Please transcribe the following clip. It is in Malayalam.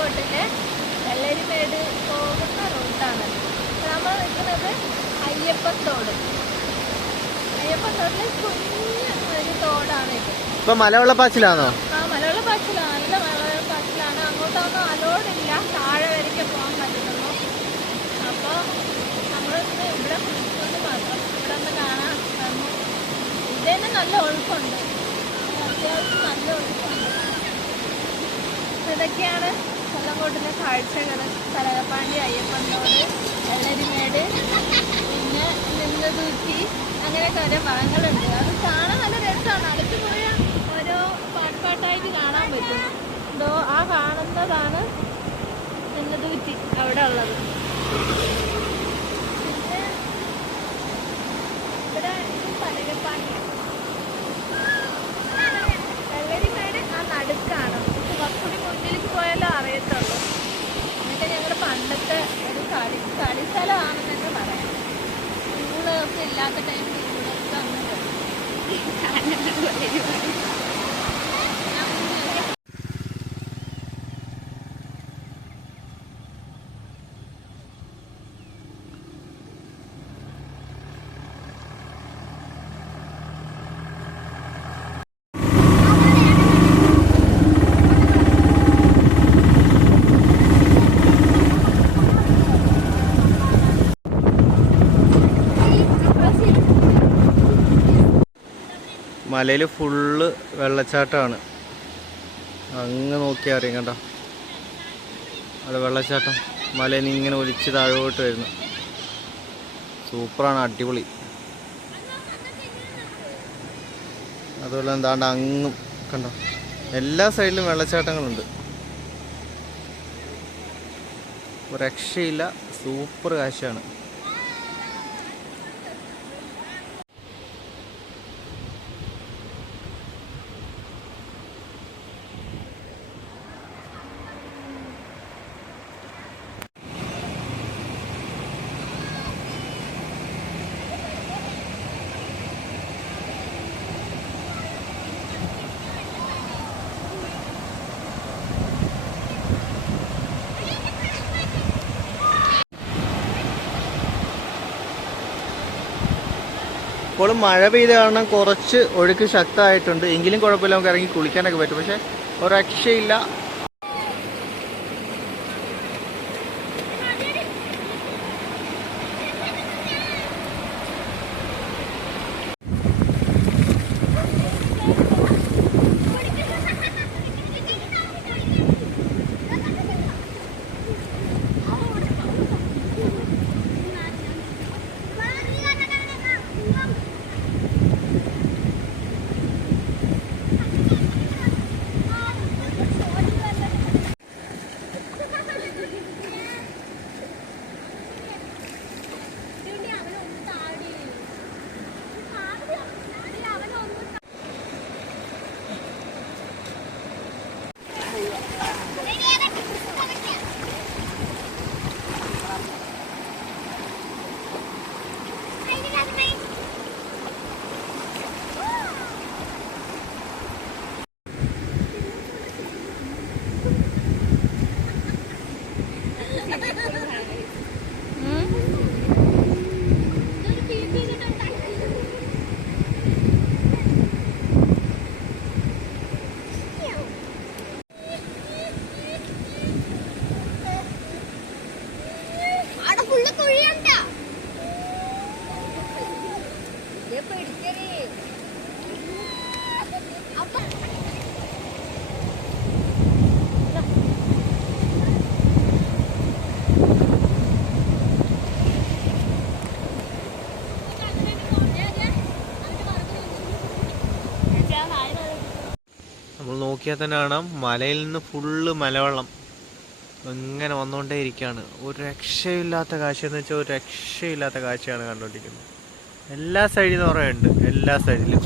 കൊല്ലങ്കോട്ടിലെ വെള്ളരിമേട് പോകുന്ന റൂട്ടാണ്. നമ്മൾ നിൽക്കുന്നത് അയ്യപ്പത്തോട്. അയ്യപ്പത്തോടിൽ കുഞ്ഞ് ഒരു തോടാണ് ഇത്. ഇപ്പൊ മലവെള്ളപ്പാച്ചിലാണോ? മലവെള്ളപ്പാച്ചിലാണ്, നല്ല മലവെള്ളപ്പാച്ചിലാണ്. അങ്ങോട്ടൊന്നും അലോഡില്ല, താഴെ വരയ്ക്ക് പോകാൻ പറ്റുള്ളൂ. അപ്പോൾ നമ്മൾ ഇവിടെ കുളിച്ചുകൊണ്ട് മാത്രം ഇവിടെ ഒന്ന് കാണാൻ വന്നു. ഇതിന് നല്ല ഒഴുക്കുണ്ട്, അത്യാവശ്യം നല്ല ഒഴുക്കുണ്ട്. ഇതൊക്കെയാണ് കൊല്ലങ്കോട്ടിലെ കാഴ്ചകൾ. കലകപ്പാണ്ടി, അയ്യപ്പന്തോട്, വെള്ളരിമേട്, പിന്നെ നിന്നതൂറ്റി, അങ്ങനെയൊക്കെ ഓരോ ഭാഗങ്ങളുണ്ട്. അത് കാണാൻ നല്ല രസമാണ്. അടുത്ത് പോയാൽ ഓരോ പാട്ടായിട്ട് കാണാൻ പറ്റും. എന്തോ ആ കാണുന്നതാണ് നിന്നതൂറ്റി അവിടെ ഉള്ളത്. പിന്നെ ഇവിടെ കലകപ്പാണ്ടിയാണ്. വെള്ളരിമേട് ആ നടുക്കാണ്. കുറച്ചുകൂടി മുന്നിലേക്ക് പോയാലോ അറിയത്തുള്ളൂ. എന്നിട്ട് ഞങ്ങൾ പണ്ടത്തെ ഒരു കളി സ്ഥലമാണെന്ന് തന്നെ പറയാം. സ്കൂളൊക്കെ ഇല്ലാത്ത ടൈമിൽ ഇവിടെയൊക്കെ അന്ന് മലയിൽ ഫുള്ള് വെള്ളച്ചാട്ടമാണ്. അങ്ങ് നോക്കിയാൽ അറിയാം കേട്ടോ, അത് വെള്ളച്ചാട്ടം മലയിൽ നിന്ന് ഇങ്ങനെ ഒലിച്ച് താഴോട്ട് വരുന്നു. സൂപ്പറാണ്, അടിപൊളി. അതുപോലെ എന്താണ്ട് അങ്ങും കണ്ടോ, എല്ലാ സൈഡിലും വെള്ളച്ചാട്ടങ്ങളുണ്ട്. ഒരു രക്ഷയില്ല, സൂപ്പർ കാഴ്ചയാണ്. ഇപ്പോൾ മഴ പെയ്ത കാരണം കുറച്ച് ഒഴുക്ക് ശക്തമായിട്ടുണ്ട്. എങ്കിലും കുഴപ്പമില്ല, നമുക്ക് ഇറങ്ങി കുളിക്കാനൊക്കെ പറ്റും. പക്ഷെ ഒരു രക്ഷയില്ല. നമ്മൾ നോക്കിയാൽ തന്നെ കാണാം, മലയിൽ നിന്ന് ഫുള്ള് മലവെള്ളം ഇങ്ങനെ വന്നുകൊണ്ടേ ഇരിക്കുകയാണ്. ഒരു രക്ഷയില്ലാത്ത കാഴ്ച എന്ന് വെച്ചാൽ ഒരു രക്ഷയില്ലാത്ത കാഴ്ചയാണ് കണ്ടുകൊണ്ടിരിക്കുന്നത്. എല്ലാ സൈഡിൽ നിന്ന് കുറേ ഉണ്ട്, എല്ലാ സൈഡിലും.